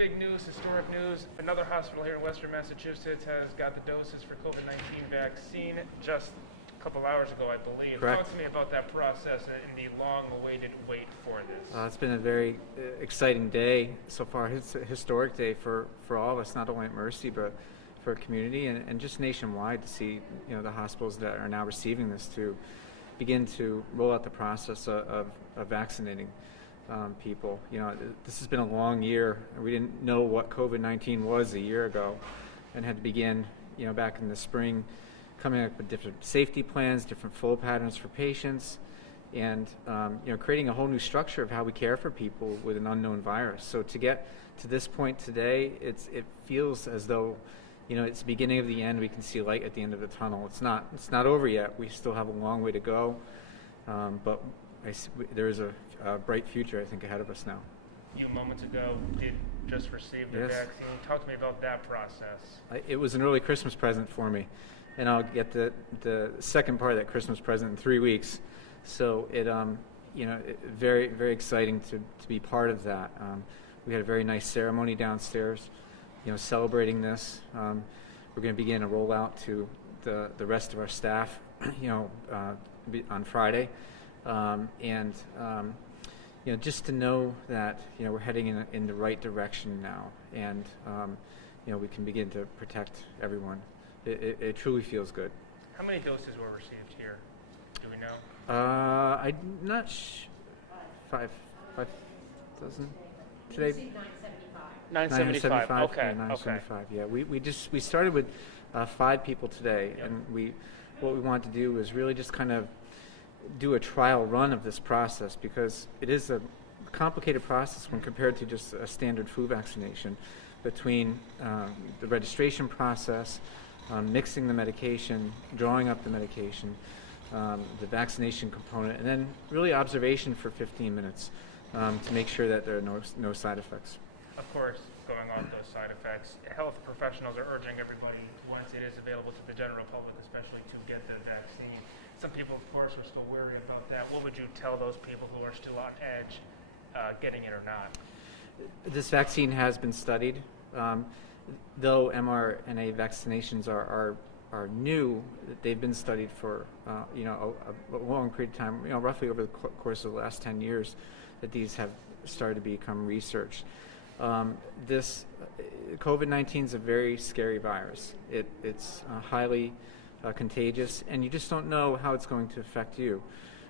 big news, historic news. Another hospital here in Western Massachusetts has got the doses for COVID-19 vaccine just a couple hours ago, I believe. Correct. Talk to me about that process and the long-awaited wait for this. It's been a very exciting day so far. It's a historic day for all of us, not only at Mercy, but for our community and just nationwide to see the hospitals that are now receiving this to begin to roll out the process of vaccinating people. This has been a long year. We didn't know what COVID-19 was a year ago and had to begin, back in the spring, coming up with different safety plans, different flow patterns for patients, and creating a whole new structure of how we care for people with an unknown virus. So to get to this point today, it feels as though it's the beginning of the end. We can see light at the end of the tunnel. It's not over yet. We still have a long way to go, but there is a bright future, I think, ahead of us now. You moments ago did just receive the vaccine. Talk to me about that process. It was an early Christmas present for me, and I'll get the second part of that Christmas present in 3 weeks. So very, very exciting to be part of that. We had a very nice ceremony downstairs, celebrating this. We're going to begin a rollout to the rest of our staff, on Friday. Just to know that we're heading in the right direction now, and we can begin to protect everyone. It truly feels good. How many doses were received here? Do we know? I'm not 5 dozen today. 975. Okay. Yeah, 975. Yeah, we started with 5 people today, Yep. and what we wanted to do was really just kind of do a trial run of this process, because it is a complicated process when compared to just a standard flu vaccination, between the registration process, mixing the medication, drawing up the medication, the vaccination component, and then really observation for 15 minutes to make sure that there are no side effects. Of course, going off those side effects, health professionals are urging everybody, once it is available to the general public, especially, to get the vaccine. Some people, of course, are still worried about that. What would you tell those people who are still on edge, getting it or not? This vaccine has been studied. Though mRNA vaccinations are new, they've been studied for a long period of time, roughly over the course of the last 10 years, that these have started to become researched. This COVID-19 is a very scary virus. It's highly contagious, and you just don't know how it's going to affect you,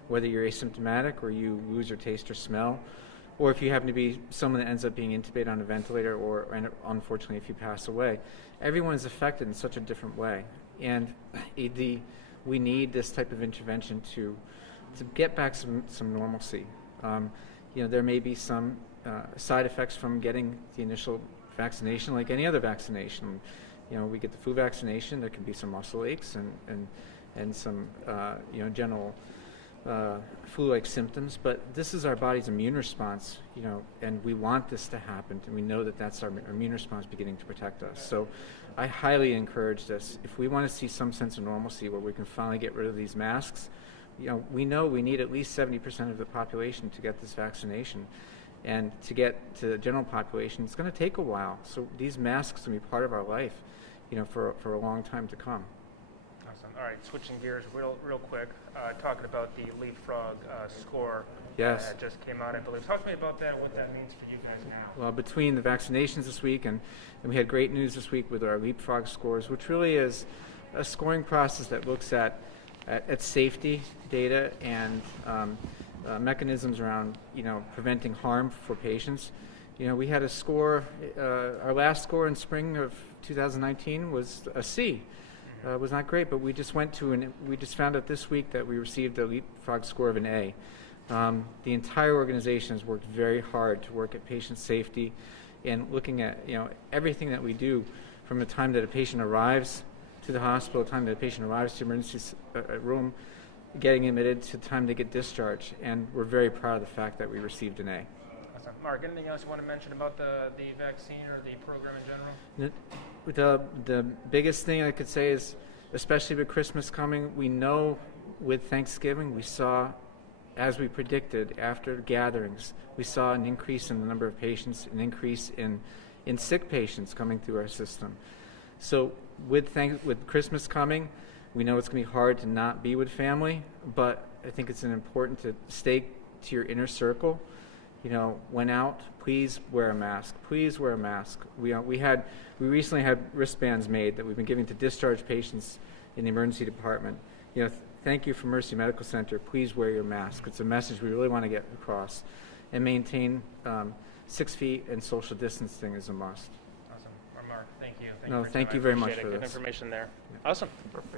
whether you're asymptomatic or you lose your taste or smell, or if you happen to be someone that ends up being intubated on a ventilator, or unfortunately if you pass away. Everyone is affected in such a different way, and we need this type of intervention to get back some normalcy. There may be some side effects from getting the initial vaccination, like any other vaccination. We get the flu vaccination, there can be some muscle aches and some general flu-like symptoms, but this is our body's immune response, and we want this to happen, and we know that that's our immune response beginning to protect us. So I highly encourage this. If we want to see some sense of normalcy where we can finally get rid of these masks, we know we need at least 70% of the population to get this vaccination. And to get to the general population, it's going to take a while. So these masks will be part of our life, for a long time to come. Awesome. All right, switching gears real quick, talking about the Leapfrog score. Yes. That just came out, I believe. Talk to me about that, what that means for you guys now. Well, between the vaccinations this week and we had great news this week with our Leapfrog Scores, which really is a scoring process that looks at safety data and mechanisms around, preventing harm for patients. We had a score, our last score in spring of 2019 was a C. It was not great, but we just found out this week that we received a Leapfrog score of an A. The entire organization has worked very hard to work at patient safety and looking at, everything that we do, from the time that a patient arrives to the hospital, the time that a patient arrives to the emergency room, getting admitted, to the time they get discharged, and we're very proud of the fact that we received an A. Awesome. Mark, anything else you want to mention about the vaccine or the program in general? The biggest thing I could say is, especially with Christmas coming, we know with Thanksgiving we saw, as we predicted after gatherings, we saw an increase in the number of patients, an increase in in sick patients coming through our system. So with Christmas coming, we know it's going to be hard to not be with family, but I think it's important to stay to your inner circle. When out, please wear a mask. Please wear a mask. We recently had wristbands made that we've been giving to discharged patients in the emergency department. Thank you for Mercy Medical Center. Please wear your mask. It's a message we really want to get across. And maintain 6 feet and social distancing is a must. Awesome. Mark, thank you. Thank you very much for Good this. information there. Yeah. Awesome. Perfect.